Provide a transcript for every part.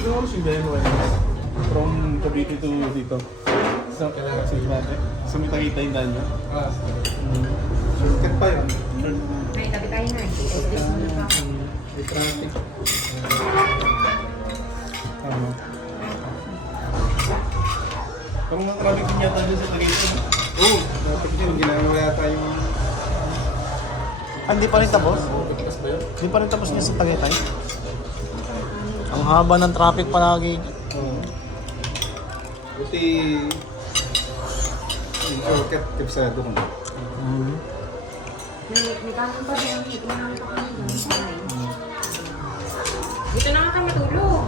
Ano oras yung biyahe mo kayo? From Cavite to dito? Sa may Tagaytay yung daan niya? Shortcut pa yun. May tabi tayo na eh. This muna pa ako. May traffic. Parang marami din yata dyan sa Tagaytay. Oo, traffic din. Ginagawa yata yung... Hindi pa rin tapos? Hindi pa rin tapos niya sa Tagaytay? Ang haba ng traffic palagi. Buti... Yung shortcut, tipsado ko na. May kanan pa din. Ito na lang pa kami doon. Dito na nga kami matulog.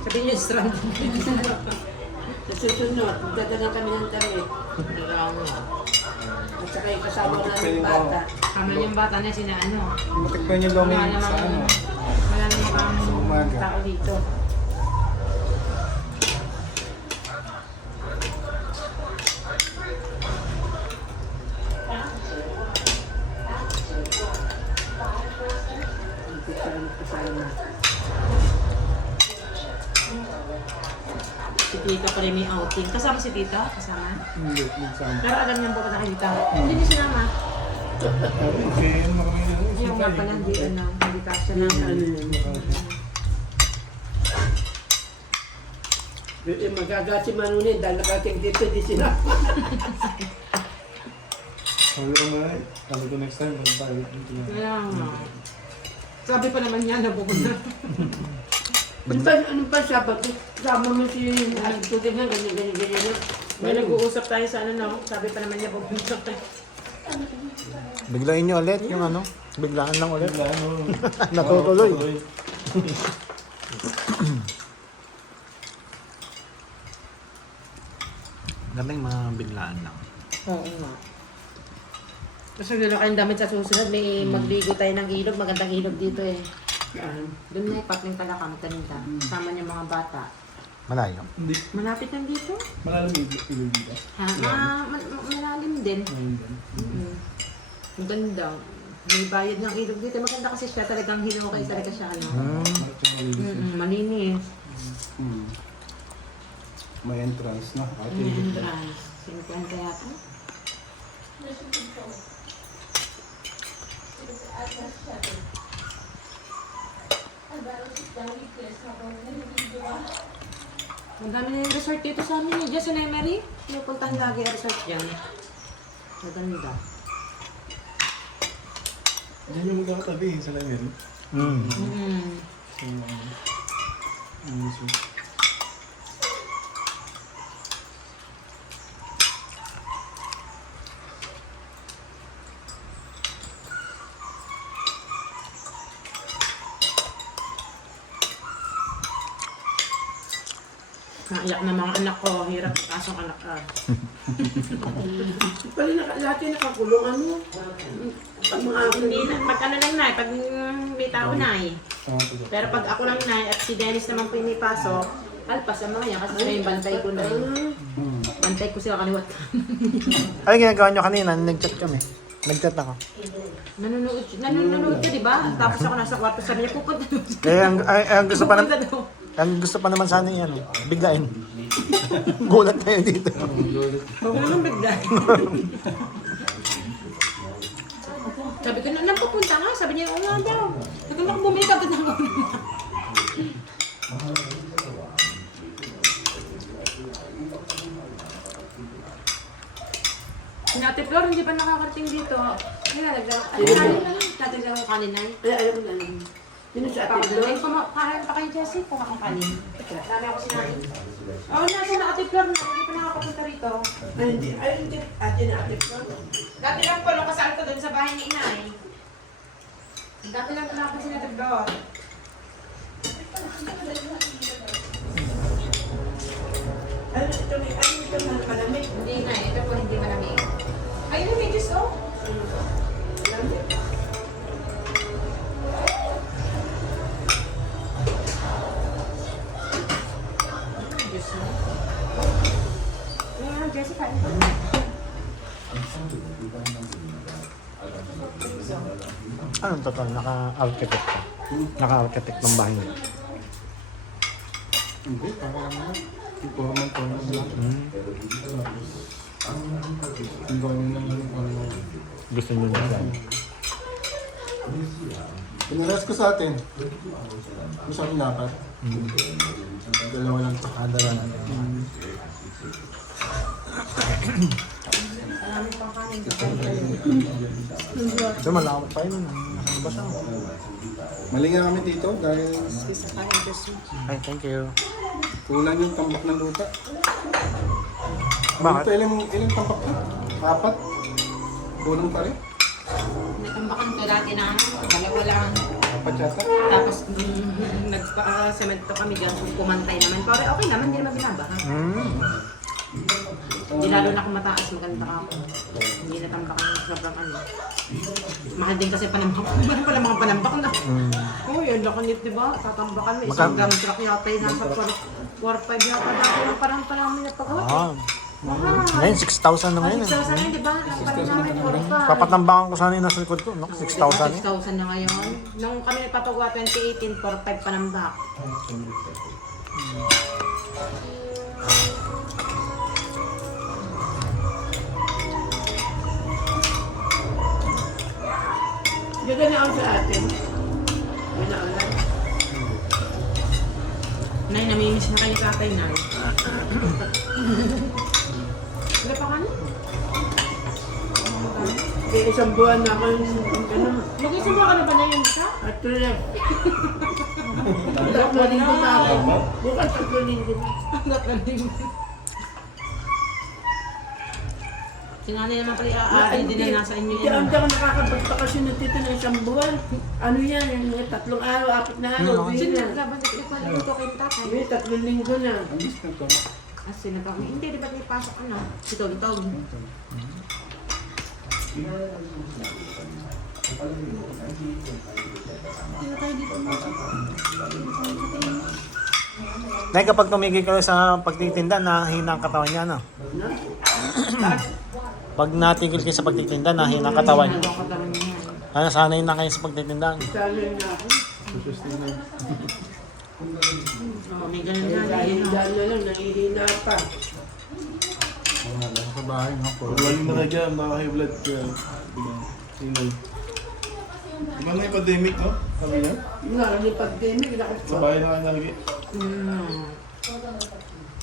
Sabi niyo, stranded. Sa susunod, magdadala kami ng damit. At saka yung kasama namin bata. Kama yung bata na sina ano. Matikpan yung lomi sa ano. Wala namang umaga. tao dito. Si Tita pa rin may outing. Kasama si Tita? Kasama? Hindi, nagsama. Pero alam niyo pupunta kay Tita. Hindi niyo sinama. Okay, marami na. Yung nga pala, hindi ano, hindi kasya na. Magagasi manunin dahil nakating dito, di sila. Sabi ko na eh. Sabi ko next time, ano tayo? Kaya nga. Sabi pa naman niya na pupunta. Ano pa siya? Kasama mo si Tuting nga, ganyan. May nag-uusap tayo sa ano na, sabi pa naman niya pupunta tayo. Biglain nyo ulit yung ano? Biglaan lang ulit. Wala, ano. Natutuloy. Galing mga biglaan lang. Oo nga. Kasi wala kayong damit sa susunod, may magligo tayo ng ilog, magandang ilog dito eh. Doon na ipatling pala kami kanina. Sama niya mga bata. Malayo. Hindi. Malapit lang dito. Malalim yung ilog dito. Ha? Malalim din. Maganda. May bayad ng ilog dito. Maganda kasi siya talagang hinukay talaga siya. Ano? Malinis. May entrance na. May entrance. 50 yata. Ang dami na yung resort dito sa amin eh. Diyan sa Nemery. Pinupuntahan lagi ang resort dyan. Maganda. Diyan yung magkakatabi sa Langer. Naiyak na mga anak ko. Hirap asong anak ka. Pali lahat yung nakakulong ano. Pag mga Hindi na. Pag ano lang na pag may tao na eh. Pero pag ako lang na at si Dennis naman po pinipasok, alpas ang mga yan kasi sila yung bantay ko na. Bantay ko sila kaliwat. Ay, ginagawa nyo kanina. Nag-chat kami. Nag-chat ako. Nanonood ka, di ba? Tapos ako nasa kwarto, sabi niya, pupunta doon. Ang gusto pa naman, Pupunta doon. ang gusto pa naman sana yan, biglain. Gulat tayo dito. Huwag mo nang bigla. Sabi ko, nang pupunta nga? Sabi niya, oo nga daw. Sabi ko, bumili ka ba na Si Ate Flor, hindi pa nakakarating dito. Kaya, natin lang ang kanin na. Ay, alam na. Sino si Ate Flor? Kain pa kayo, Jessie, kung akong kanin. Dami ako sinabi. Oo, nasa na Ate Flor, hindi pa nakakapunta rito. Ay, hindi. Ate na Ate Flor. Dati lang po, nung kasal ko doon sa bahay ni Inay. Dati lang pinapon si Ate Flor. Ano ito na malamig? Hindi na, ito po hindi malamig. Ayun, may juice oh. Malamig. Juice mo. Ayan, Jessie, kain pa. Anong totoo? Naka-architect ka? Naka-architect ng bahay niya? Hindi, parang ano. Informal ko lang. Ang gawin lang yung ano. Gusto niyo na. Pinaras ko sa atin. Gusto kami dapat. Dalawa lang ito. Dalawa na. Ito, malawak pa yun. Nasaan ba siya? Mali nga kami dito dahil Ay, thank you. kulang yung tambak ng lupa. Bakit? Ito, ilang tambak na? 4? Kulang pa rin? Natambakan ko dati na dalawa lang. 4 yata? Tapos nagpa-semento kami dyan kung kumantay naman. Pero okay naman, hindi naman binabahan. Hindi lalo na kung mataas, maganda ako. Hindi natambakan ng sobrang ano. Mahal din kasi panambak. Mahal pala mga panambak na. Oo, yun lang kanit, diba? Tatambakan mo. Isang Magka- gam truck yata yung nasa 4-5 yata. Dati yung parang namin napagawa. Ah. Mahal. Ngayon, 6,000 na ngayon. 6,000 yun, diba? Ang parang namin 4-5. Papatambakan ko sana yung nasa likod ko. No? 6,000 eh. 6,000 na ngayon. Nung kami nagpapagawa 2018, 4-5 panambak. Diyan na ako sa atin. May naulan. Nay, namimiss na kayo tatay na. Wala pa ka na? May isang buwan na ako yung ganun. Mag-isip ka na ba na yun ka? At tuloy. Tatlo linggo na ako. Bukas 3 linggo na. Si nanay naman pala aari din na nasa inyo Hindi yan. ako nakakabagta kasi nandito na isang buwan. Ano yan? Yung mga 3 araw, 4 na araw. Ano? Sino Hindi na. naglaban sa pinagpalagay ko kay tatay? May 3 linggo na. Ang list na ito. Ah, sino ba? Hindi, di ba may pasok ano? Si Tog-Tog. Sino tayo dito mo? Nay, kapag tumigil ka sa pagtitinda, nahina ang katawan niya, no? No? Pag natigil kayo sa pagtitinda, nahina ang katawan niya. Ano ang katawan niya? Ano, sanay na kayo sa pagtitinda. Sanay na ako. Oo, may ganun na. Dahil dyan na lang, nangihina pa. Wala lang sa bahay nga po. Huwag na kayo dyan, mga high blood ka. Sinay. Diba may pandemic, no? Sabi niya? Nga, yung pandemic, Sa bahay na kayo nalagay.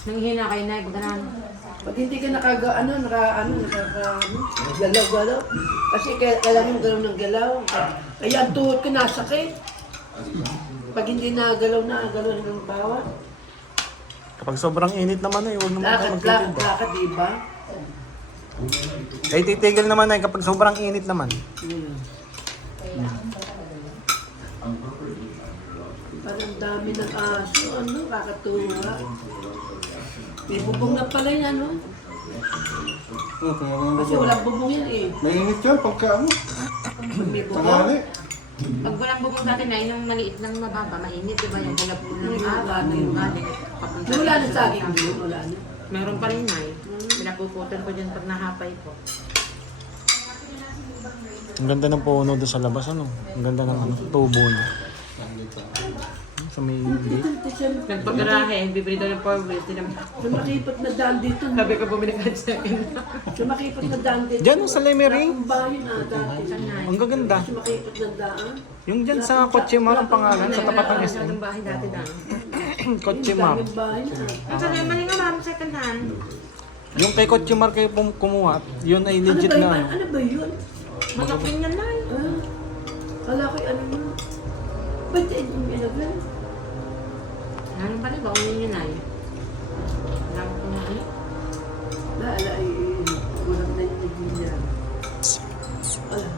Nanghihina kayo na, pagkanan. Pag hindi ka galaw-galaw. Kasi kailangan mo galaw ng galaw. Kaya ang tuhod ko nasakit. Pag hindi nagalaw ng bawat. Kapag sobrang init naman, huwag naman kayo magtitinda. Lakad, diba? Kaya titigil naman ay kapag sobrang init naman. Parang dami ng aso, kakatuwa. May bubong na pala yan, Oo, kaya nga Kasi walang bubong yan eh. mainit yan pagka ano. May bubong. Tangali. Pag walang bubong dati na, yung maliit lang mababa, mainit, diba? Yung galapon ng araw, yung galing. Wala na sa akin yun, wala na. Meron pa rin na eh. Pinapuputol ko dyan pag nahapay ko. Ang ganda ng puno doon sa labas, ano? Ang ganda ng tubo niya. Sa may gate. Nagpagarahe, bibili daw ng 4 wheels. Sumakipot na daan dito. Sabi ko bumili ka sa akin. Sumakipot na daan dito. Diyan, sa Lemery. Ang bahay na dati. Ang gaganda. Sumakipot na daan. Yung dyan sa Kochimar ang pangalan, sa tapat ng SM. Ang bahay dati lang. Kochimar. Daming bahay na. Ang sabi, mali nga ma'am, second hand. Yung kay Kochimar kayo kumuha, yun ay Ano legit ba yun? na. Ano ba yun? Manok din yan na eh. Ah, kala ko ano na. Ba't yung ilagay? Ano pa rin ba? Unin yun ay. Alam ko na eh. Naala ay kulang na yung hindi niya. Ala.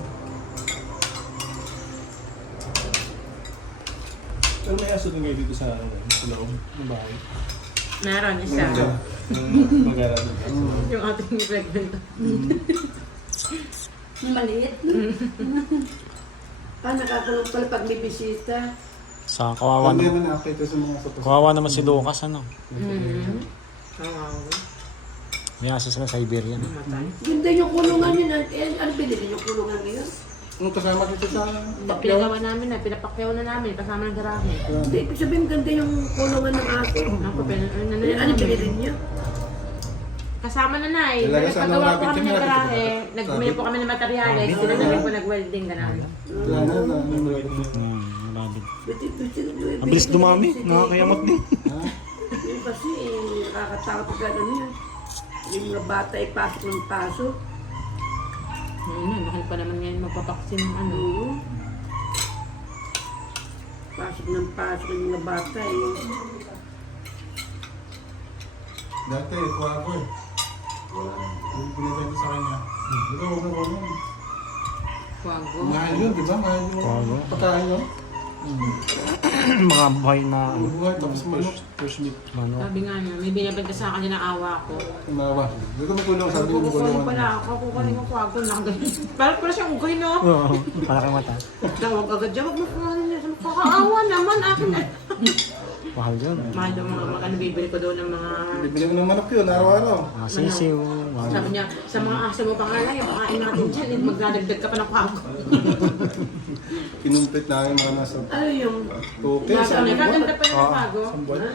Pero may aso din kayo dito sa loob ng bahay. Meron isa. Yung mag-aaral ng aso. Yung ating pregnant. Maliit. Nakakulong pala pag may bisita. Sa kawawa Hindi naman. naman nakita sa mga sa Kawawa naman si Lucas, ano? Oo. May asa sila sa Iberian. Matay. Ganda yung kulungan yun. Ano binili yung kulungan ngayon? Ang kasama dito sa Pinagawa namin na, pinapakyaw na namin, kasama ng garahe. Hindi, ibig sabihin ganda yung kulungan ng aso. Ako, Ano pinili niya? kasama na na eh. Talaga sa Nagpagawa po malapit kami yan, ng malapit garahe, yan. nagmili po kami ng materyales, sila na rin po nag-welding gano'n. Wala na. Malapit. Ang Ang bilis dumami, nakakayamot din. Yung kasi, nakakatakot ka ano yun. Yung mga bata ay pasok ng pasok. Ayun na, mahal pa naman ngayon magpapaksin ng ano. Pasok ng pasok yung mga bata eh. Dati, kuha ko eh. Yung binibenta sa kanya. Di ba, huwag na huwag na. Kwago. Mahal yun, di ba? Mahal Kuha yung ko. pagkain yun. Mga buhay na ano. Buhay, tapos manok. Fresh meat. Ano. Sabi nga niya, may binibenta sa akin na awa ko. Tumawa. Dito may tulong, sabi mo Kukunin tulungan. pala ako, kukunin ko kwago na ganyan. Parang pala siyang ugay no? Oo, malaki mata. Tawag agad dyan, wag mo kumain niya. Kakaawa naman, akin na. Mahal yun. Mahal daw mga ano, bibili ko doon ng mga... Bibili mo ng manok yun, araw-araw. Mga sisiw. Sabi niya, sa mga aso mo pa nga lang, yung pakain natin dyan, eh, magdadagdag ka pa ng kwago. Kinumplit namin mga nasa Ano yung... okay. Sabi niya, gaganda pa yung kwago.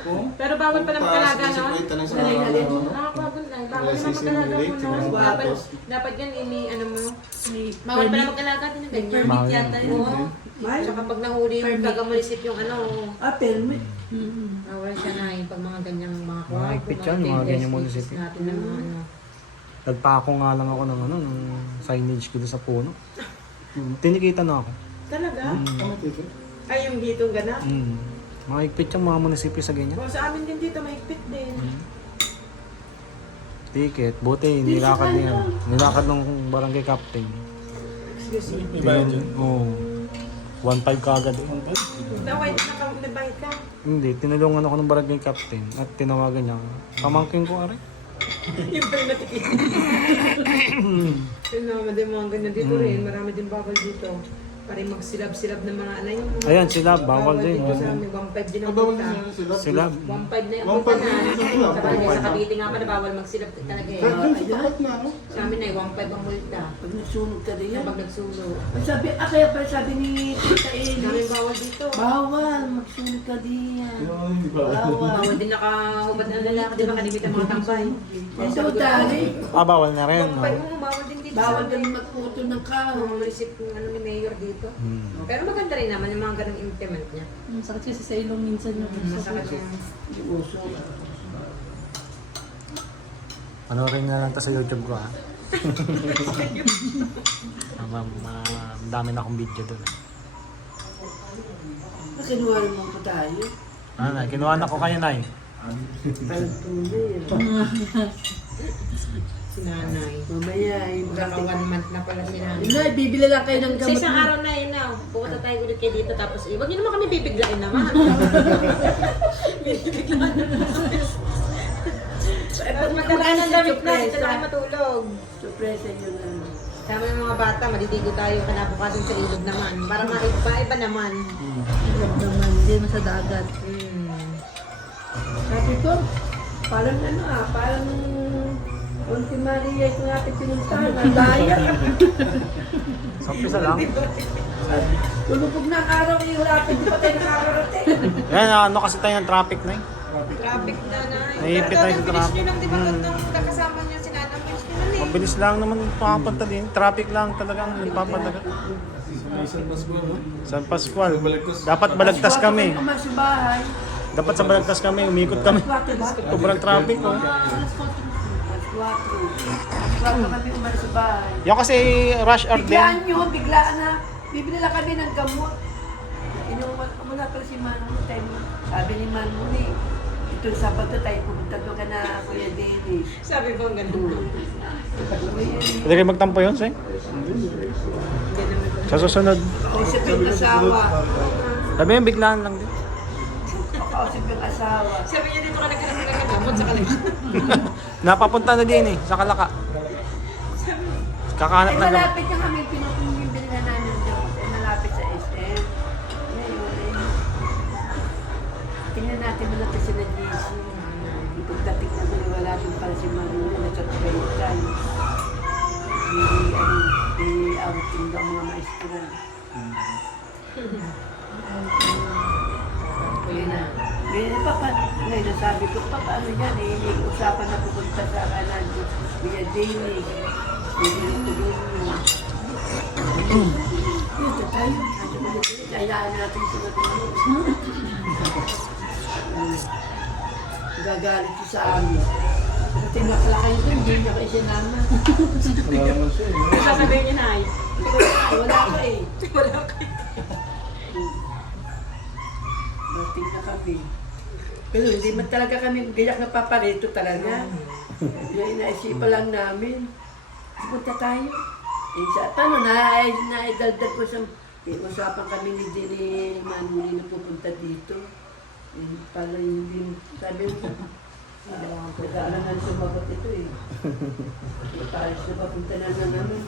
Oo. Pero bawal pa na magkalaga, no? Tanong sa Nakakwago na, bawal na magkalaga mo, no? Dapat yan, ano mo, bawal pa na magkalaga din ng ganyan. Mahal yun. Yata yun, oo. Mahal? Tsaka pag nahuli yung taga-munisip yung ano, Permit. bawal siya na yung pag mga ganyang mga kwago. Mahigpit yan, mga ganyang munisipyo. Natin ng mga ano. Nagpako nga lang ako ng ano, ng signage ko doon sa puno. Tinikita na ako. Talaga? Ay, yung dito ganap? Mahigpit yung mga munisipyo sa ganyan. O, sa amin din dito, mahigpit din. Ticket, buti, nilakad niya. Nilakad ng barangay captain. Excuse me. May bayad yun. Oo. 1.5 kagad eh. Naway, nakabayad ka. Hindi, tinulungan ako ng barangay captain at tinawagan niya. Pamangkin ko, are. Yung pa yung natikita. Yun naman din mga ganyan dito rin. Marami din bawal dito. Para magsilab-silab ng mga anay. Ayan, sila, bawal din. dito sa amin. 1.5 din ang Bawal punta. na sila. Sila, 1.5 na yung 1.5 punta na. na yung sila. Sa bagay, sa Cavite nga pala, bawal magsilab talaga eh. Dun sa tapat na, no? Sa amin ay 1.5 ang multa. Pag nagsunog ka din yan. Kapag nagsulo. Ang sabi, kaya pala sabi ni Tita Dami Eli, bawal dito. bawal, magsunog ka din yan. Hindi ba? Bawal. Bawal din nakahubad ng lalaki. Di ba kanibit ang mga tambay? Ito dali, bawal na rin. No? Bawal din dito. bawal sa din amin. magputo ng kahoy. Mga munisip ng ano ni Mayor dito. Pero maganda rin naman yung mga ganung implement niya. Sakit kasi sa ilong minsan yung Masakit yung... Uso. Panoorin na lang to sa YouTube ko, ha? Dami na akong video doon. Kinuha naman po tayo. Ano na, kinuha na ko kayo, Nay. Parang tunay. Si nanay. Mamaya, yung Magkaka 1 month na pala si nanay. Yun na, bibili lang kayo ng Sa gamot. isang araw na yun na, pupunta tayo ulit kayo dito tapos huwag niyo naman kami bibiglain naman. Bibiglaan naman. Pag magkalaan ng damit na, dito na kayo matulog. Surpresa yun na. Sama yung mga bata, madidigo tayo kinabukasan sa ilog naman. Para maiba-iba naman. ilog naman, hindi mo sa dagat. Sabi ko, parang ano parang Monte Maria ito natin pinuntahan. Ang daya. Sa umpisa lang. Tulubog na ang araw, ihulapin, di pa tayo nakakarating. Yan, ano kasi tayo ng traffic, Nay. Traffic na na. Naipit tayo sa traffic. Bilis nyo lang, di ba? Nung kasama niya si Nanang, bilis nyo lang eh. Mabilis lang naman papunta din. Traffic lang talagang nagpapandagat. Isang Pasko, no? San Pascual. Dapat balagtas kami. Kung sa bahay, Dapat sa balagtas kami, umikot kami. swate ba? Sobrang traffic, oh. Swate kami umalis sa bahay. Yung kasi rush hour din. Biglaan yun, biglaan na. Bibili lang kami ng gamot. Inuwan ko muna pala si Manu. Sabi ni Manu ni, itong Sabado tayo pupunta doon ka na Kuya Dennis. Sabi ko, ganun. Pwede kayo magtampo yun, Say? Sa susunod. Kausap yung asawa. Sabi yung biglaan lang din. Kausap yung asawa. Sabi niya dito ka naghanap ng gamot sa kanila. Napapunta na din eh, sa Kalaka. Kakahanap Ay, na gamot. malapit yung kami pinapinibili na namin doon. Ay, malapit sa SM. Ngayon, tingnan natin mo natin sila GC. Ipagdating na doon, wala din pala si Manu na sa Twitter. Outing daw mga maestro Yun na. Ngayon, ngayon nasabi ko, paano yan eh, may usapan na pupunta sa kanan ko. Kuya Jamie, tulong mo. Yun, tayo. Kayaan natin sa matulog. Gagalit siya sa amin. Kasi tinakla kayo doon, hindi niya kayo sinama. Wala naman siya eh. Ano sasabihin niya, Nay? Wala ka eh. Wala ka eh. Dating na kami. Pero hindi man talaga kami gayak na paparito talaga. Yung inaisipan lang namin. Punta tayo. Eh, paano naidaldal ko sa... Usapan kami ni Jenny Manuli na pupunta dito. Eh, pala hindi... Sabi mo, nagaalan na sumagot ito eh. Tayo na papunta na namin.